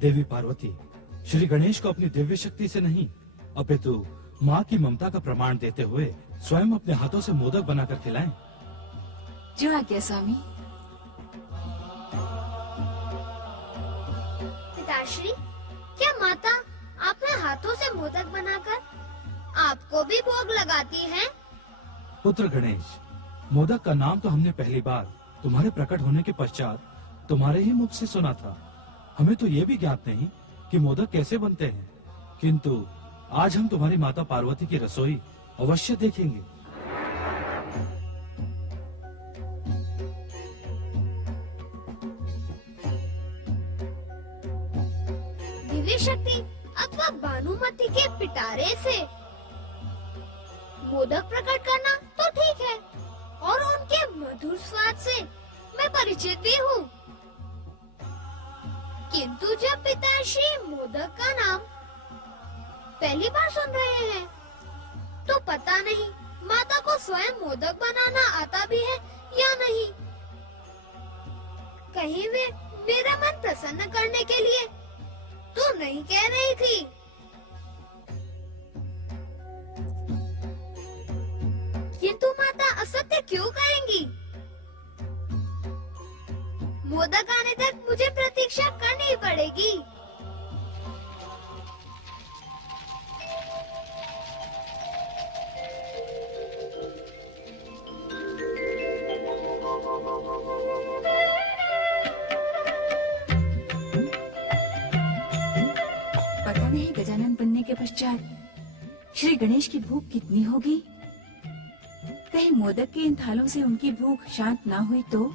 देवी पार्वती, श्री गणेश को अपनी दिव्य शक्ति से नहीं अपितु माँ की ममता का प्रमाण देते हुए स्वयं अपने हाथों से मोदक बनाकर खिलाएं। जो आज्ञा स्वामी। पिताश्री, क्या माता अपने हाथों से मोदक बनाकर आपको भी भोग लगाती हैं? पुत्र गणेश, मोदक का नाम तो हमने पहली बार तुम्हारे प्रकट होने के पश्चात तुम्हारे ही मुख से सुना था। हमें तो ये भी ज्ञात नहीं कि मोदक कैसे बनते हैं, किंतु आज हम तुम्हारी माता पार्वती की रसोई अवश्य देखेंगे। दिव्य शक्ति अथवा भानुमति के पिटारे से मोदक प्रकट करना तो ठीक है, और उनके मधुर स्वाद से मैं परिचित भी हूँ, किंतु जब पिताश्री मोदक का नाम पहली बार सुन रहे हैं, तो पता नहीं माता को स्वयं मोदक बनाना आता भी है या नहीं। कहीं वे मेरा मन प्रसन्न करने के लिए तो नहीं कह रही थी। किंतु माता असत्य क्यों कहेंगी? मोदक आने तक मुझे प्रतीक्षा करनी पड़ेगी। पता नहीं गजानन बनने के पश्चात श्री गणेश की भूख कितनी होगी। कहीं मोदक के इन थालों से उनकी भूख शांत ना हुई तो।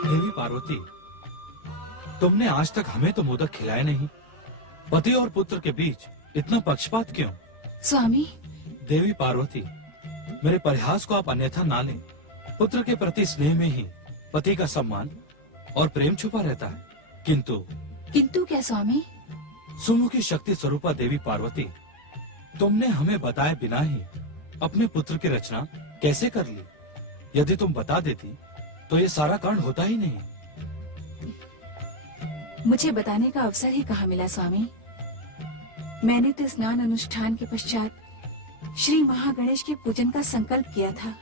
देवी पार्वती, तुमने आज तक हमें तो मोदक खिलाए नहीं। पति और पुत्र के बीच इतना पक्षपात क्यों? स्वामी, देवी पार्वती, मेरे परिहास को आप अन्यथा ना लें। पुत्र के प्रति स्नेह में ही पति का सम्मान और प्रेम छुपा रहता है। किंतु क्या स्वामी? सुमुखी शक्ति स्वरूपा देवी पार्वती, तुमने हमें बताए बिना ही अपने पुत्र की रचना कैसे कर ली? यदि तुम बता देती तो ये सारा कांड होता ही नहीं। मुझे बताने का अवसर ही कहाँ मिला स्वामी। मैंने तो स्नान अनुष्ठान के पश्चात श्री महागणेश के पूजन का संकल्प किया था।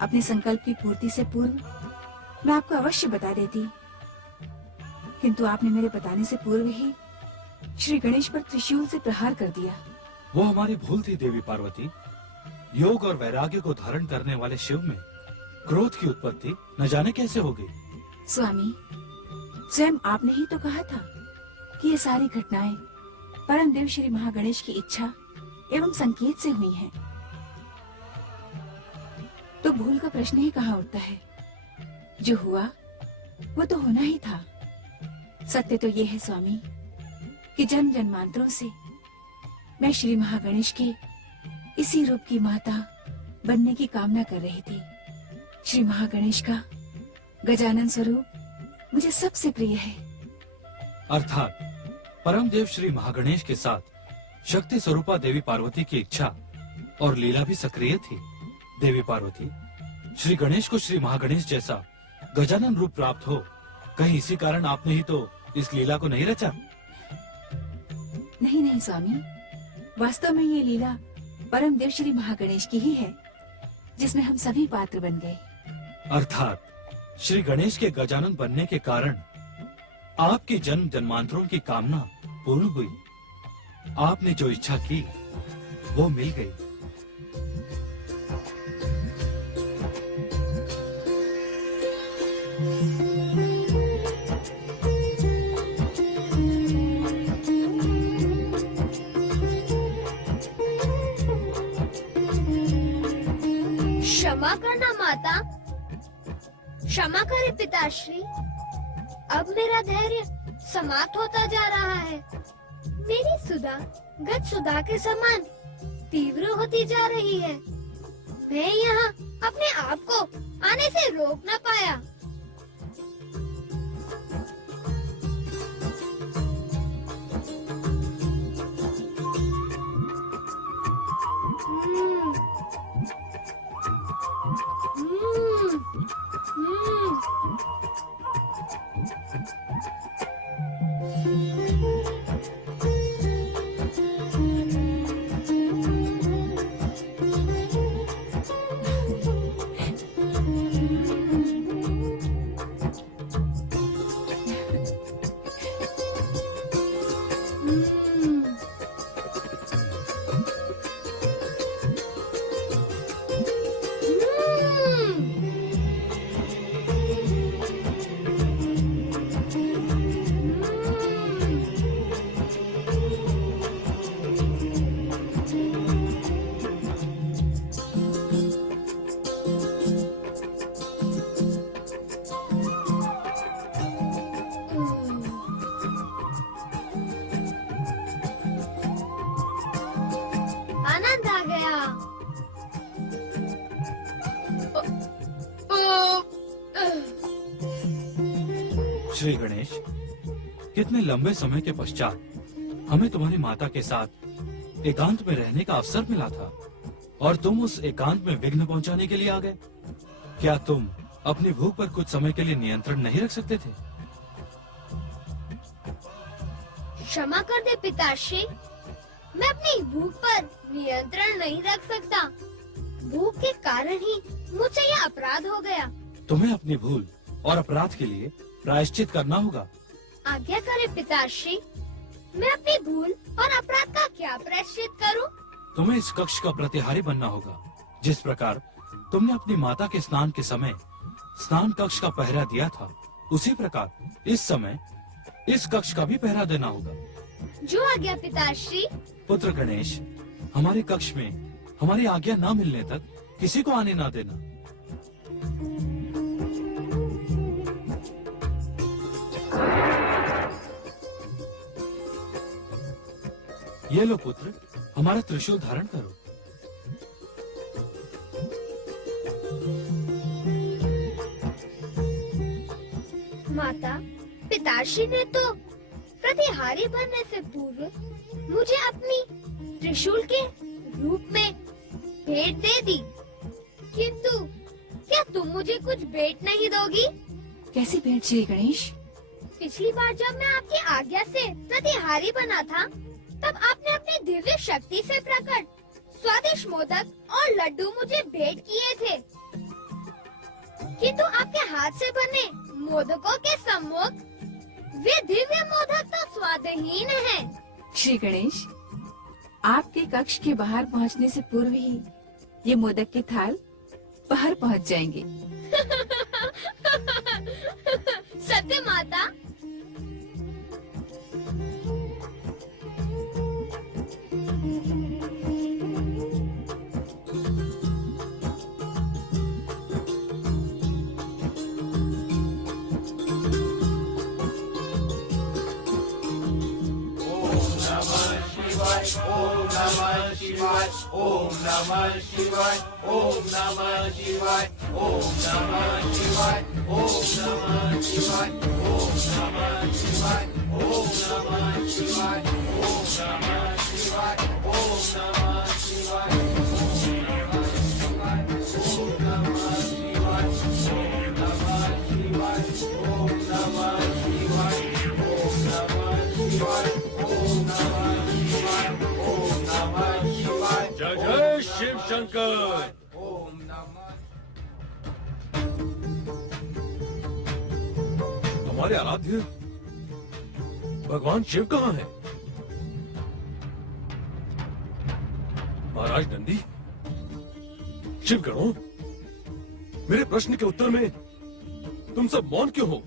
अपने संकल्प की पूर्ति से पूर्व मैं आपको अवश्य बता देती, किंतु आपने मेरे बताने से पूर्व ही श्री गणेश पर त्रिशूल से प्रहार कर दिया। वो हमारी भूल थी देवी पार्वती। योग और वैराग्य को धारण करने वाले शिव में क्रोध की उत्पत्ति न जाने कैसे हो गई। स्वामी, स्वयं आपने ही तो कहा था कि ये सारी घटनाएं परम देव श्री महागणेश की इच्छा एवं संकेत से हुई हैं। तो भूल का प्रश्न ही कहाँ उठता है। जो हुआ वो तो होना ही था। सत्य तो ये है स्वामी कि जन्म जन्मांतरों से मैं श्री महागणेश के इसी रूप की माता बनने की कामना कर रही थी। श्री महागणेश का गजानन स्वरूप मुझे सबसे प्रिय है। अर्थात परम देव श्री महागणेश के साथ शक्ति स्वरूपा देवी पार्वती की इच्छा और लीला भी सक्रिय थी। देवी पार्वती, श्री गणेश को श्री महागणेश जैसा गजानन रूप प्राप्त हो, कहीं इसी कारण आपने ही तो इस लीला को नहीं रचा? नहीं नहीं स्वामी, वास्तव में ये लीला परम देव श्री महागणेश की ही है, जिसमें हम सभी पात्र बन गए। अर्थात श्री गणेश के गजानन बनने के कारण आपकी जन्म जन्मांतरों की कामना पूर्ण हुई। आपने जो इच्छा की वो मिल गई। क्षमा करना माता, क्षमा करे पिताश्री। अब मेरा धैर्य समाप्त होता जा रहा है। मेरी सुधा गत सुधा के समान तीव्र होती जा रही है। मैं यहाँ अपने आप को आने से रोक न पाया। हम्म, हम्म, हम्म। आनंद आ गया। श्री गणेश, कितने लंबे समय के पश्चात हमें तुम्हारी माता के साथ एकांत में रहने का अवसर मिला था और तुम उस एकांत में विघ्न पहुंचाने के लिए आ गए। क्या तुम अपनी भूख पर कुछ समय के लिए नियंत्रण नहीं रख सकते थे? क्षमा कर दे पिताश्री, मैं अपनी भूख पर नियंत्रण नहीं रख सकता। भूख के कारण ही मुझसे यह अपराध हो गया। तुम्हें अपनी भूल और अपराध के लिए प्रायश्चित करना होगा। आज्ञा करे पिताश्री, मैं अपनी भूल और अपराध का क्या प्रायश्चित करूं? तुम्हें इस कक्ष का प्रतिहारी बनना होगा। जिस प्रकार तुमने अपनी माता के स्नान के समय स्नान कक्ष का पहरा दिया था, उसी प्रकार इस समय इस कक्ष का भी पहरा देना होगा। जो आज्ञा पिताश्री। पुत्र गणेश, हमारे कक्ष में हमारी आज्ञा न मिलने तक किसी को आने ना देना। ये लो पुत्र, हमारा त्रिशूल धारण करो। माता, पिताश्री ने तो प्रतिहारी बनने से पूर्व मुझे अपनी त्रिशूल के रूप में भेंट दे दी, किंतु क्या तुम मुझे कुछ भेंट नहीं दोगी? कैसी भेंट श्री गणेश? पिछली बार जब मैं आपकी आज्ञा से प्रतिहारी बना था, तब आपने अपनी दिव्य शक्ति से प्रकट स्वादिष्ट मोदक और लड्डू मुझे भेंट किए थे, किंतु आपके हाथ से बने मोदकों के सम्मुख वे दिव्य मोदक तो स्वादहीन हैं। श्री गणेश, आपके कक्ष के बाहर पहुंचने से पूर्व ही ये मोदक के थाल बाहर पहुंच जाएंगे। सत्य माता। Om Namah Shivaya, Om Namah Shivaya, Om Namah Shivaya, Om Namah Shivaya, Om Namah Shivaya, Om Namah Shivaya, Om Namah Shivaya, Om Namah Shivaya, Om Namah Shivaya, Om Namah Shivaya, Om Namah Shivaya, Om Namah Shivaya, Om Namah Shivaya, Om Namah जय जय शिव शंकर। हमारे आराध्य भगवान शिव कहाँ हैं? महाराज नंदी, शिव गणों, मेरे प्रश्न के उत्तर में तुम सब मौन क्यों हो?